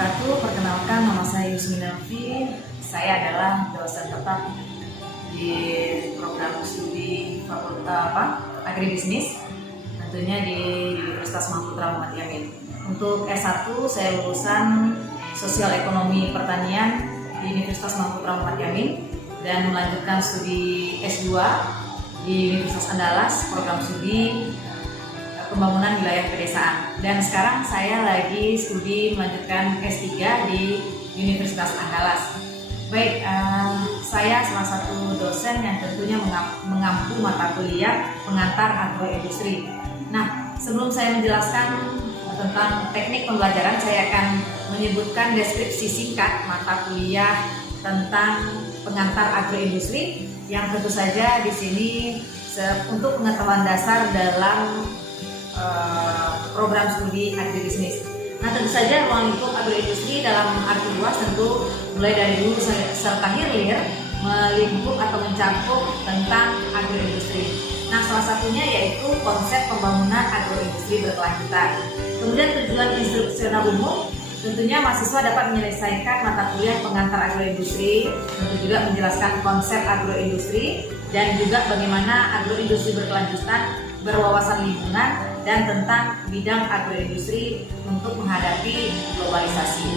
wabarakatuh. Perkenalkan, nama saya Yusmina Fi. Saya adalah dosen tetap di program studi Fakultas Agribisnis, tentunya di Universitas Mahputra Muhammad Yamin. Untuk S1 saya lulusan Sosial Ekonomi Pertanian di Universitas Mahputra Muhammad Yamin dan melanjutkan studi S2 di Universitas Andalas, program studi Pembangunan Wilayah Pedesaan. Dan sekarang saya lagi studi melanjutkan S3 di Universitas Andalas. Baik, saya salah satu dosen yang tentunya mengampu mata kuliah pengantar agroindustri. Nah, sebelum saya menjelaskan tentang teknik pembelajaran, saya akan menyebutkan deskripsi singkat mata kuliah tentang pengantar agroindustri yang tentu saja di sini untuk pengetahuan dasar dalam program studi agribisnis. Nah, tentu saja ruang lingkup agroindustri dalam arti luas tentu mulai dari hulu serta hilir melingkup atau mencakup tentang agroindustri. Nah, salah satunya yaitu konsep pembangunan agroindustri berkelanjutan. Kemudian tujuan instruksional umum, tentunya mahasiswa dapat menyelesaikan mata kuliah pengantar agroindustri, tentu juga menjelaskan konsep agroindustri dan juga bagaimana agroindustri berkelanjutan, berwawasan lingkungan, dan tentang bidang agroindustri untuk menghadapi globalisasi.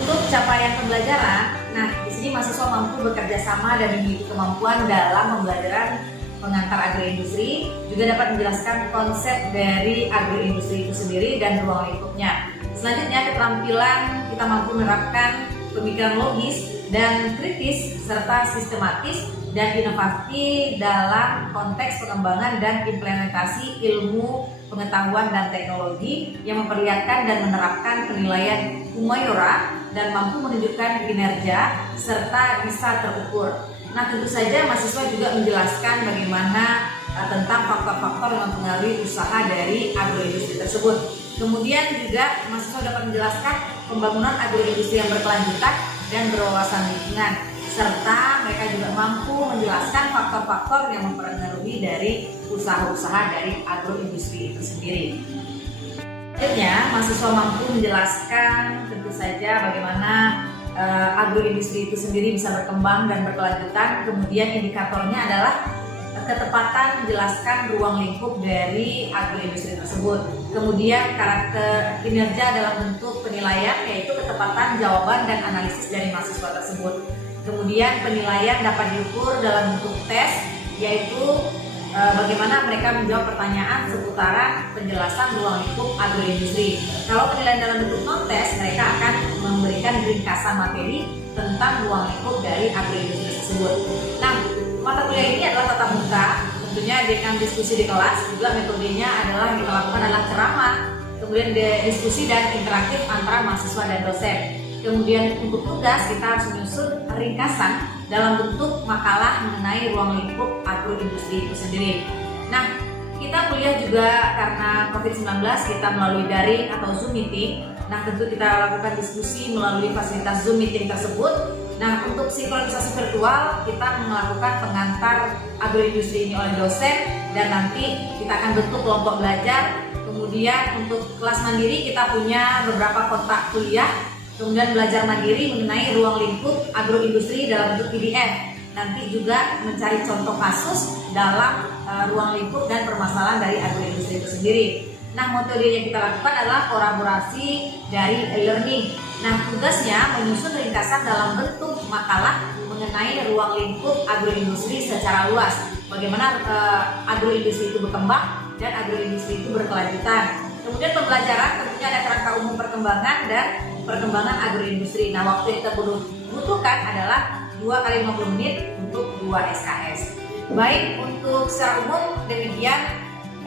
Untuk capaian pembelajaran, nah di sini mahasiswa mampu bekerja sama dan memiliki kemampuan dalam pembelajaran pengantar agroindustri, juga dapat menjelaskan konsep dari agroindustri itu sendiri dan ruang lingkupnya. Selanjutnya, keterampilan kita mampu menerapkan pemikiran logis dan kritis serta sistematis dan inovatif dalam konteks pengembangan dan implementasi ilmu, pengetahuan, dan teknologi yang memperlihatkan dan menerapkan penilaian Humayora dan mampu menunjukkan kinerja serta bisa terukur. Nah, tentu saja mahasiswa juga menjelaskan bagaimana tentang faktor-faktor yang mempengaruhi usaha dari agroindustri tersebut. Kemudian juga mahasiswa dapat menjelaskan pembangunan agroindustri yang berkelanjutan dan berwawasan lingkungan, serta mereka juga mampu menjelaskan faktor-faktor yang mempengaruhi dari usaha-usaha dari agroindustri itu sendiri. Selanjutnya, mahasiswa mampu menjelaskan tentu saja bagaimana agroindustri itu sendiri bisa berkembang dan berkelanjutan. Kemudian indikatornya adalah ketepatan menjelaskan ruang lingkup dari agroindustri tersebut. Kemudian karakter kinerja dalam bentuk penilaian, yaitu ketepatan jawaban dan analisis dari mahasiswa tersebut. Kemudian penilaian dapat diukur dalam bentuk tes, yaitu bagaimana mereka menjawab pertanyaan seputaran penjelasan ruang lingkup agroindustri. Kalau penilaian dalam bentuk non-tes, mereka akan memberikan ringkasan materi tentang ruang lingkup dari agroindustri tersebut. Nah, mata kuliah ini adalah tatap muka, tentunya dengan diskusi di kelas. Juga metodenya adalah yang kita lakukan adalah ceramah, kemudian diskusi dan interaktif antara mahasiswa dan dosen. Kemudian untuk tugas kita harus menyusun ringkasan dalam bentuk makalah mengenai ruang lingkup agroindustri itu sendiri. Nah, kita kuliah juga karena COVID-19 kita melalui daring atau Zoom meeting. Nah, tentu kita lakukan diskusi melalui fasilitas Zoom meeting tersebut. Nah, untuk sinkronisasi virtual kita melakukan pengantar agroindustri ini oleh dosen dan nanti kita akan bentuk kelompok belajar. Kemudian untuk kelas mandiri kita punya beberapa kontak kuliah. Kemudian belajar mandiri mengenai ruang lingkup agroindustri dalam bentuk PDF. Nanti juga mencari contoh kasus dalam ruang lingkup dan permasalahan dari agroindustri itu sendiri. Nah, metode yang kita lakukan adalah kolaborasi dari e-learning. Nah, tugasnya menyusun ringkasan dalam bentuk makalah mengenai ruang lingkup agroindustri secara luas. Bagaimana agroindustri itu berkembang dan agroindustri itu berkelanjutan. Kemudian pembelajaran tentunya ada kerangka umum perkembangan dan perkembangan agroindustri. Nah, waktu yang kita butuhkan adalah 2 kali 50 menit untuk 2 SKS. Baik, untuk secara umum demikian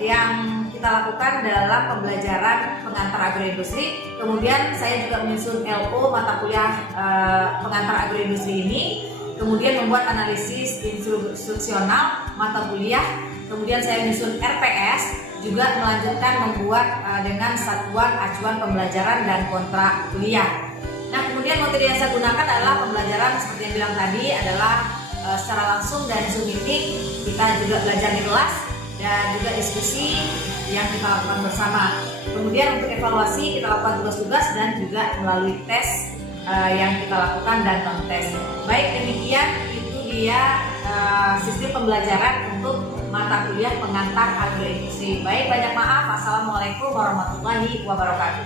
yang kita lakukan dalam pembelajaran pengantar agroindustri. Kemudian saya juga menyusun LO mata kuliah pengantar agroindustri ini. Kemudian membuat analisis instruksional mata kuliah. Kemudian saya menyusun RPS, juga melanjutkan membuat dengan satuan acuan pembelajaran dan kontrak kuliah. Nah, kemudian materi yang saya gunakan adalah pembelajaran seperti yang bilang tadi adalah secara langsung dari Zoom meeting. Kita juga belajar di kelas dan juga diskusi yang kita lakukan bersama. Kemudian untuk evaluasi kita lakukan tugas-tugas dan juga melalui tes yang kita lakukan dan non-tes. Baik, demikian itu dia sistem pembelajaran untuk mata kuliah pengantar agroindustri. Baik, banyak maaf. Assalamualaikum warahmatullahi wabarakatuh.